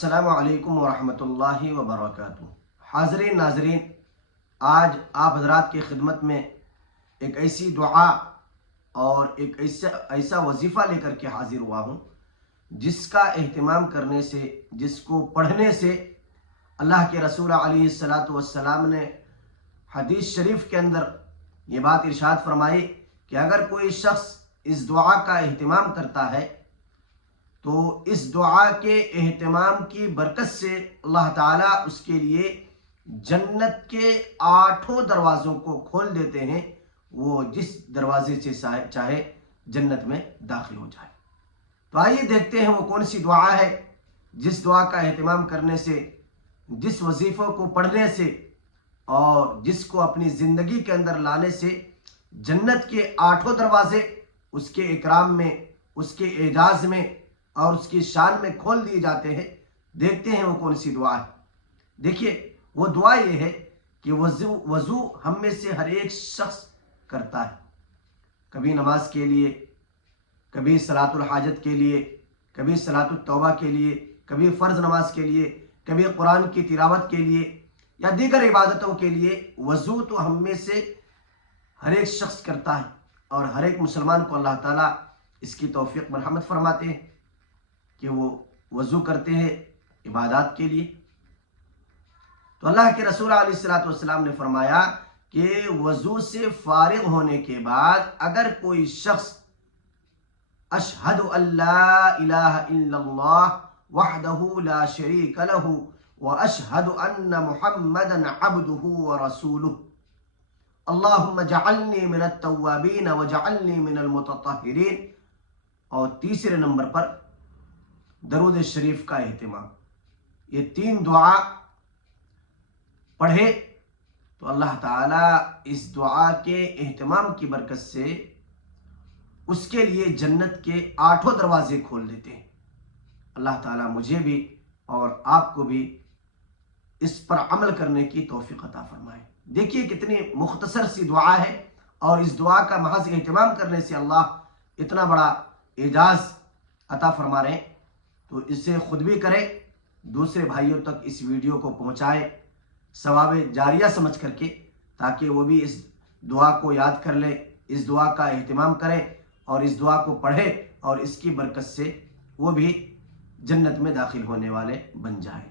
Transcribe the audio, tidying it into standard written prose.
अस्सलामु अलैकुम वरहमतुल्लाहि वबरकातुहू। हाज़रीन नाज़रीन, आज आप हज़रात की खिदमत में एक ऐसी दुआ और एक ऐसा वजीफ़ा लेकर के हाजिर हुआ हूँ जिसका एहतमाम करने से, जिसको पढ़ने से अल्लाह के रसूल अलैहिस्सलातु वस्सलाम ने हदीस शरीफ के अंदर ये बात इरशाद फरमाई कि अगर कोई शख्स इस दुआ का एहतमाम करता है तो इस दुआ के एहतमाम की बरकत से अल्लाह ताला उसके लिए जन्नत के 8 दरवाज़ों को खोल देते हैं। वो जिस दरवाजे से चाहे जन्नत में दाखिल हो जाए। तो आइए देखते हैं वो कौन सी दुआ है जिस दुआ का एहतमाम करने से, जिस वजीफ़ों को पढ़ने से और जिसको अपनी ज़िंदगी के अंदर लाने से जन्नत के 8 दरवाजे उसके इकराम में, उसके एजाज़ में और उसकी शान में खोल दिए जाते हैं। देखते हैं वो कौन सी दुआ है। देखिए, वो दुआ ये है कि वज़ू हम में से हर एक शख्स करता है, कभी नमाज के लिए, कभी सलातुल हाजत के लिए, कभी सलातुल तौबा के लिए, कभी फ़र्ज़ नमाज के लिए, कभी कुरान की तिलावत के लिए या दीगर इबादतों के लिए। वज़ू तो हम में से हर एक शख्स करता है और हर एक मुसलमान को अल्लाह ताला इसकी तौफीक मरहमत फरमाते हैं कि वो वज़ू करते हैं इबादत के लिए। तो अल्लाह के रसूल अलैहिस्सलातु वस्सलाम ने फरमाया कि वज़ू से फारिग होने के बाद अगर कोई शख्स अशहदु अल्ला इलाहा इल्लल्लाह वहदहु ला शरीक लहु व अशहदु अन्ना मुहम्मदन अब्दुहु व रसूलुहु अल्लाहुम्मा जअलनी मिनत तव्वाबीन व जअलनी मिनल मुतत्तहिरीन, और तीसरे नंबर पर दरूद शरीफ का एहतमाम। ये 3 दुआ पढ़े तो अल्लाह ताला इस दुआ के एहतमाम की बरकत से उसके लिए जन्नत के 8 दरवाजे खोल देते हैं। अल्लाह ताला मुझे भी और आपको भी इस पर अमल करने की तौफीक अता फरमाए। देखिए कितनी मुख्तसर सी दुआ है और इस दुआ का महज एहतमाम करने से अल्लाह इतना बड़ा एजाज़ अता फरमा रहे हैं। तो इससे खुद भी करें, दूसरे भाइयों तक इस वीडियो को पहुंचाएं सवाब जारिया समझ करके, ताकि वो भी इस दुआ को याद कर लें, इस दुआ का एहतमाम करें और इस दुआ को पढ़ें और इसकी बरकत से वो भी जन्नत में दाखिल होने वाले बन जाएं।